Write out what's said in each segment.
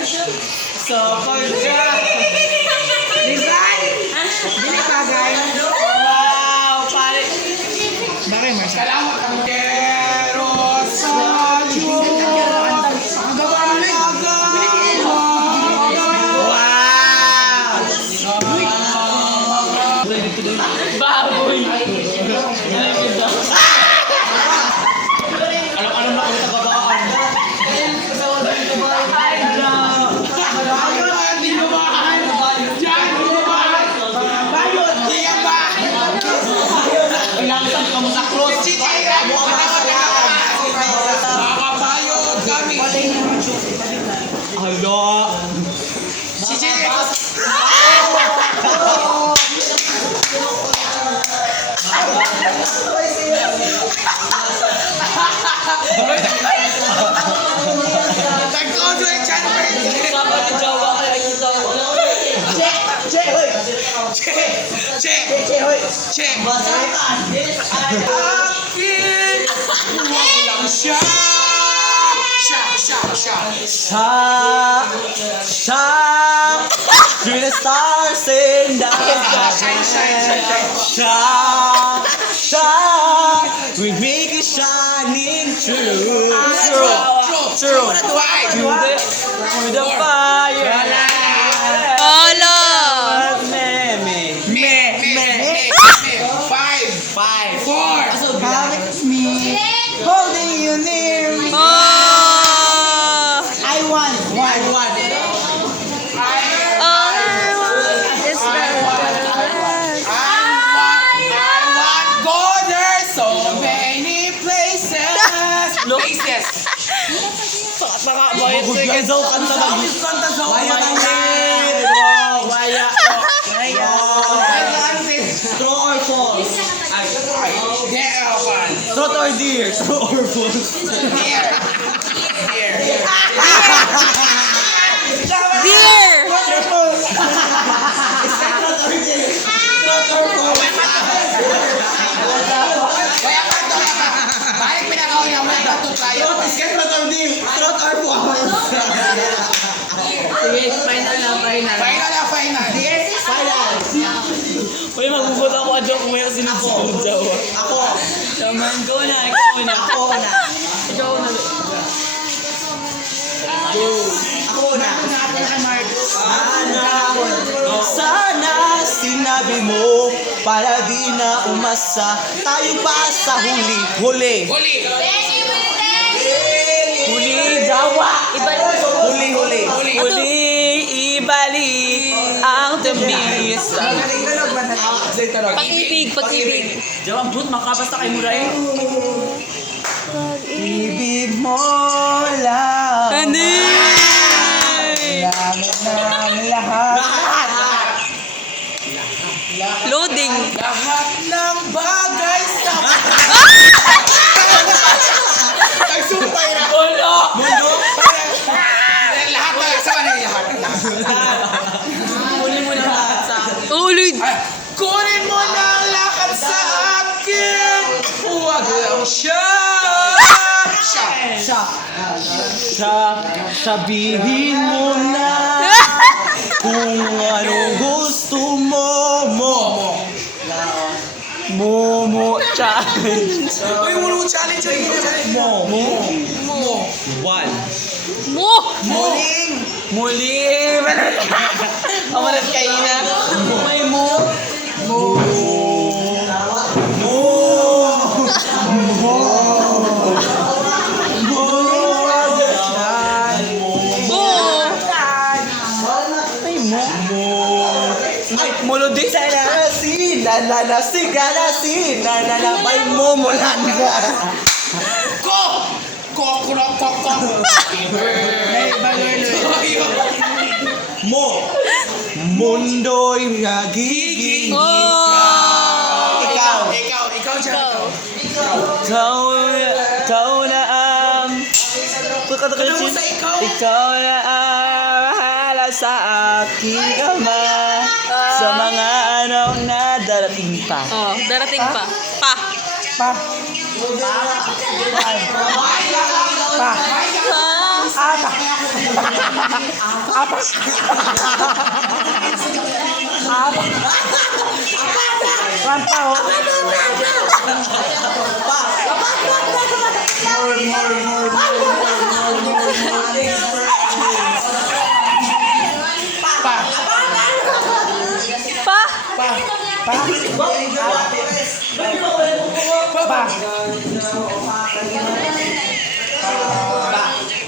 So, pagka. Diban? Hindi bagay. Wow, pare. Bakit, Marcel? Salamat ang kero sa Diyos. Ang gawa mo na. Baboy. Alam na kung tagabaan. Ilang ka mo sa cross. Makakabayod kami. Hello. Through the stars in the shine, we make it shining true. True. To the fire. Olo! Five. Promise me, holding you near me. Oh! I want one. All I want is the Go there so many places. Magugyan daw kanta na Waya True or false? Truth or dare? True or false? beer! Uy, magugot ako adyo kung may sinusunod jawa. Ako. Naman, go na. Ikaw na. Ikaw na. Go. Ako na. Sana sinabi mo para di na umasa tayo pa sa huli. Huli, jawa. Huli, ibalik ang tamis. Pag-ibig. Jawa, but makabasta kay Muray. Ibig mo lang. Ano? Ng lahat. Loading. Lahat ng bagay sa ay sumpay na. Mundo. Lahat na sa kanila lahat. Kunin mo na lahat sa akin. Ulid. Kunin mo na lahat sa akin. Huwag lang siya. Sabihin mo na kung anong gusto mo. Momo challenge. Uy, Momo challenge. Momo. One. Muling. Amalat kayo na. May mo. Molodi Ganasi, by Momolanda. Mundo'y nagiging ikaw na ang ikaw na ang bahala sa aking ama sa mga anong na darating pa. Oh, darating pa. Pa!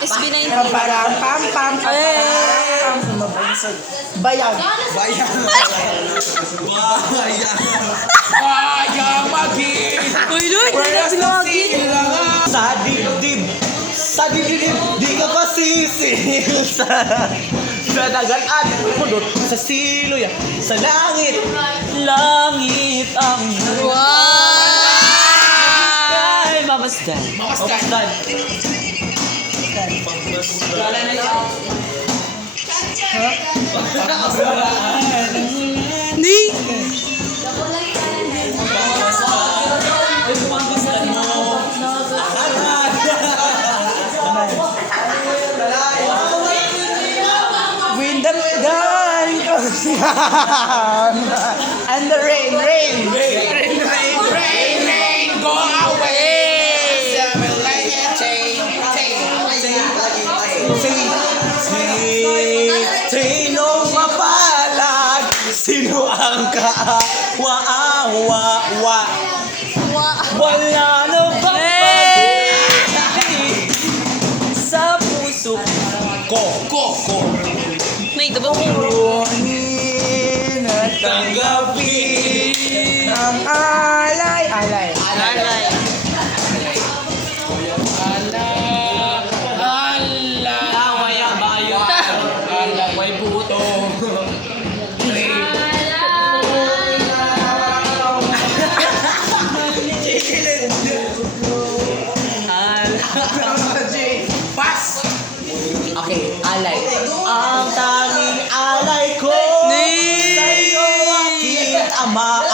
SB19. Bayan. Kaya maging Uy, Lord! Hindi na sinawagin. Sa dibdib, di ka pa sisil sa dagat at pudot sa siloy, sa langit ang Wow! ay mamasdan. Mamasdan. Ni! Wind and and the rain. Rain, go away. Sinong mapalag? Sino ang kaawa-awa? Wala na bang pag-ibig sa puso ko? May gabang. Kunin at tanggapin ang alay. Alay. May buto. Pass. Okay, alay. Ang tanging alay ko sa'yo aking ama.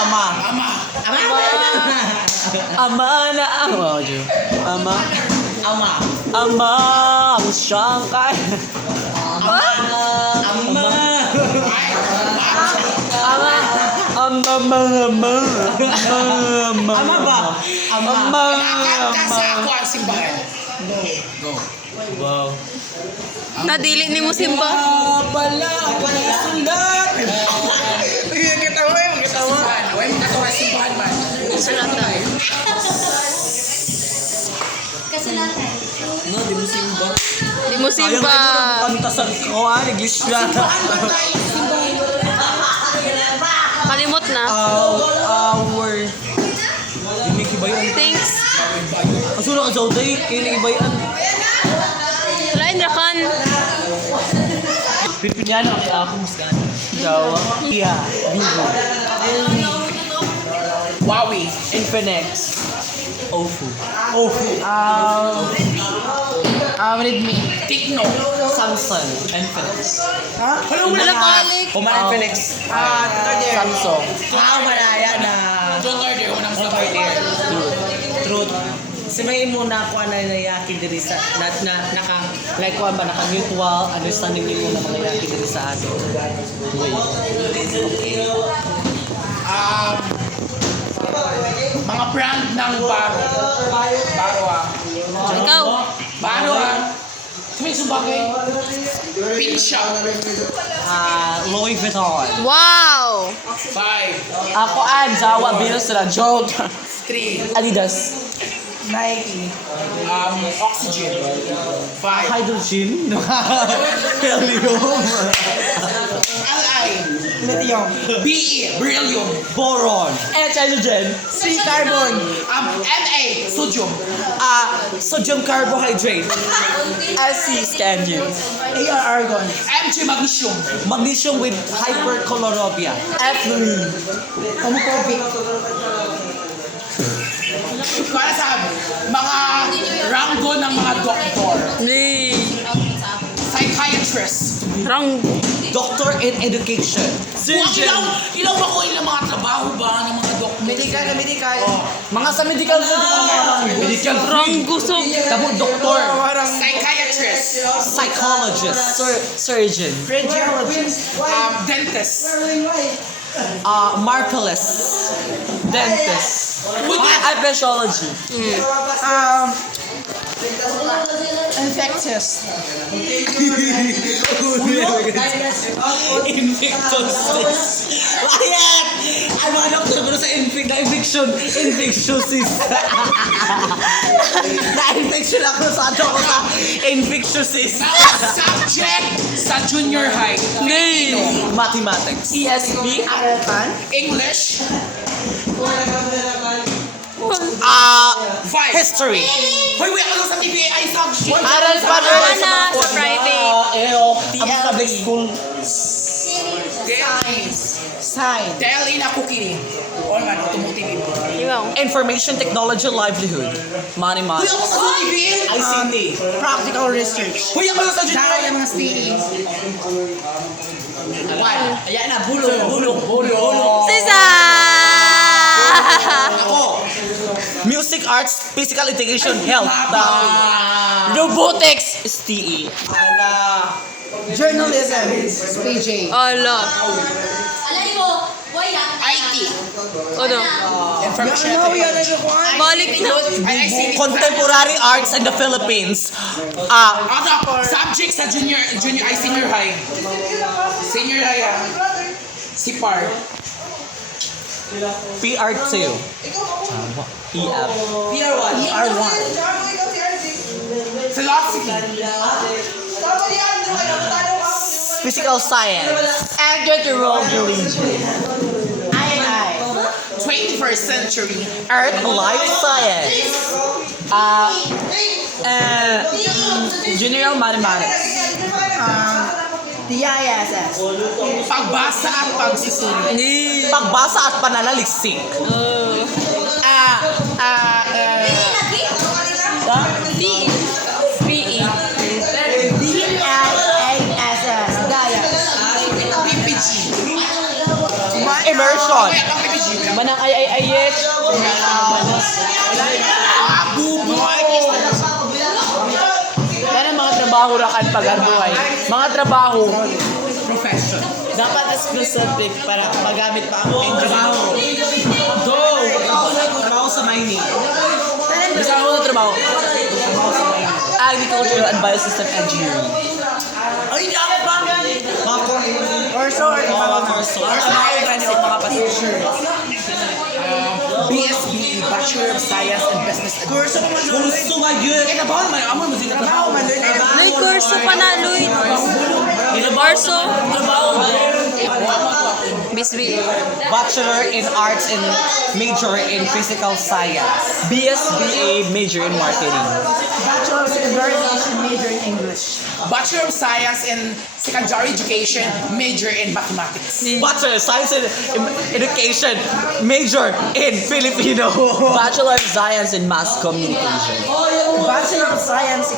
Ama ang siyang kaya. Ama ba? Kakanta sa ako ang simbahan. Wow. Nadili ni mo simba. Pala ako sulat. Simbahan. Huwag mo katawa simbahan man. Sulatan. No, di mo simba. Di mo simba. Pantasan ko iglesia. Kalimot na. Our Dimi kibayan. Thanks. Asulo ka sa day, kini kibayan. Lain rakan. Pipinyano kay ako musgan. Jawa. Iya, Vivo. Huawei. Infinix. Ofu. Redmi. Tecno. Samsung. Infinix. Hello, Wala balik. Uma Infinix. Samsung. Malaya na. Don't order. Unang sa Truth. Si may muna ako na yakin diri sa naka like ba naka mutual understanding ni mo na mga yakin diri sa ato. mga brand ng Baro. Ikaw. Baro May sumbagay. Pincha. Louis Vuitton. Wow! 5. Ako Zawa Venus na joke. 3. Adidas. Nike. Oxygen. 5. Hydrogen. Helium. Li. Lithium. BE. Beryllium. Boron. Hydrogen. C. Carbon. Na. Sodium. Sodium carbohydrate. SC scandium. Argon. Mg. Magnesium. Magnesium with hyperchlorobia. Ethylene. Homophobic. Para sa mga ranggo ng mga doktor. Ni. Psychiatrist. Psychiatrist. Wrong. Doctor in Education. Surgeon. Ilaw ba ko ilang mga trabaho ba ng mga doktor? Medical. Mga sa medical medical. Wrong gusog. Tabo doktor. Psychiatrist. Psychologist. Surgeon. Dentist. Marvelous. Dentist. Speciology. Infectious. Invictus. Layat! Ay, mga doktor ko sa infection. Infectiosis. Na-infection ako sa infectiosis. Subject sa junior high. Mathematics. ESB. English. History. Hoy, wait, ano sa TVA subject? Aral pa Ana sa private. public school. Science. Dahil ina cooking. O man, automotive. Iwaw. Information technology livelihood. Money. Hoy, ako sa TVA. ICT. Practical research. Hoy, ako sa junior Dahil high. yung mga STEs. Ayan na, bulong. Sisa! Music, arts, physical education, health. Robotics is TE. Journalism. PJ. Ala. IT. Ano? Information Ano yan? technology. Ano ko? Balik na. ICT. Contemporary arts in the Philippines. Subject sa junior senior high. Senior high ha. Si Par. PR2. PF. PR1. Philosophy. Physical science. Agricultural religion. I. 21st century. Earth life science. Junior mathematics. DISS. Pagbasa at pagsusunod. Pagbasa at pananaliksik. PE. DIASS. PPG. Immersion. Kaya ang PPG. Manang ay. Bubuhay. Yan ang mga trabaho rakan pag-arbuhay. Mga trabaho. Profession. Dapat specific para magamit pa ang trabaho. Trabaho sa mining. Gusto mo na trabaho? Agricultural and Biosystem Engineering. Ay, hindi ako pa! Orso or mga Corso. Mga passenger. BSB, Bachelor of Science and Business Administration. Kurso nga yun. Kaya nabaho naman, amon mo din trabaho man. May kurso pa na, Luy. Kurso. BSB. Bachelor in Arts and major in Physical Science. BSBA major in Marketing. Bachelor of Secondary Education major in English. Bachelor of Science in Secondary Education, major in Mathematics. Bachelor of Science in Education major in Filipino. Bachelor of Science in Mass Communication. Bachelor of Science